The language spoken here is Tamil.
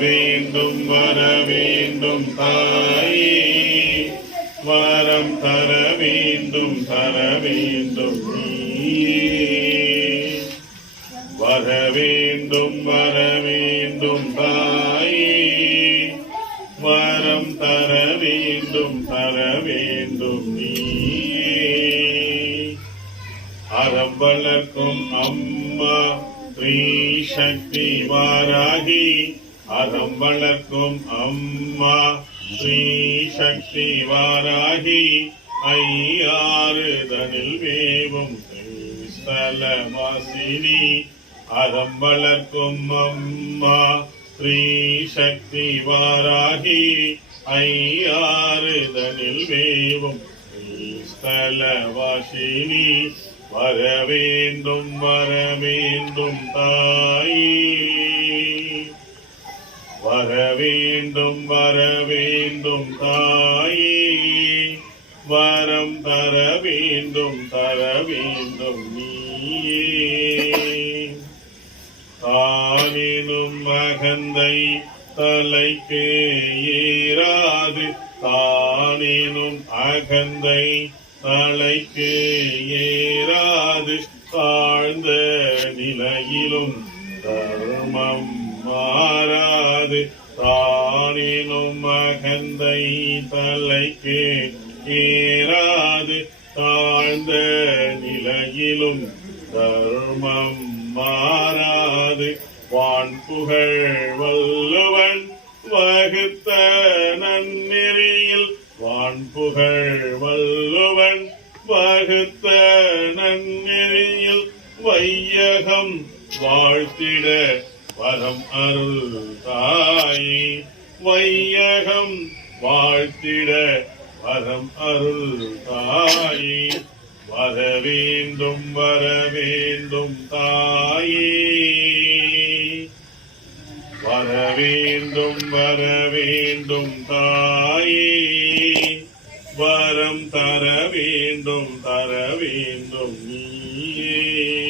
வேண்டும் வர வேண்டும் தாயே. வரம் தர வேண்டும் தர வேண்டும் நீயே. வர வேண்டும் வர வேண்டும் தாயே. வரம் தர வேண்டும் தர வேண்டும் நீயே. அறம் வளர்க்கும் அம்மா ஸ்ரீ சக்தி வாராகி. அறம் வளர்க்கும் அம்மா ஸ்ரீ சக்தி வாராகி ஐயாறுதனில் வேவும் ஸ்தலவாசினி அறம் வளர்க்கும் அம்மா ஸ்ரீ சக்தி வாராகி ஐயாறுதனில் வேவும் ஸ்தலவாசினி வர வேண்டும் வர வேண்டும் வர வேண்டும் தாயே. வரம் தர வேண்டும் தர வேண்டும் நீயே. தானினும் மகந்தை தலைக்கு ஏறாது தானினும் அகந்தை தலைக்கு ஏறாது. தாழ்ந்த நிலையிலும் தர்மம் மாறா. மாறாது தானினும் மகந்தை தலைக்கு ஏறாது தாழ்ந்த நிலையிலும் தர்மம் மாறாது. வான் புகழ் வல்லுவன் வகுத்த நன்னெறியில் வான் புகழ் வல்லுவன் வகுத்த நன்னெறியில் வையகம் வாழ்த்திட வரம் அருள் தாயி வையகம் வாழ்த்திட. வரம் அருள் தாயி வர வேண்டும் வர வேண்டும் தாயே. வர வேண்டும் வர வேண்டும் தாயே. வரம் தர வேண்டும் தர வேண்டும் நீயே.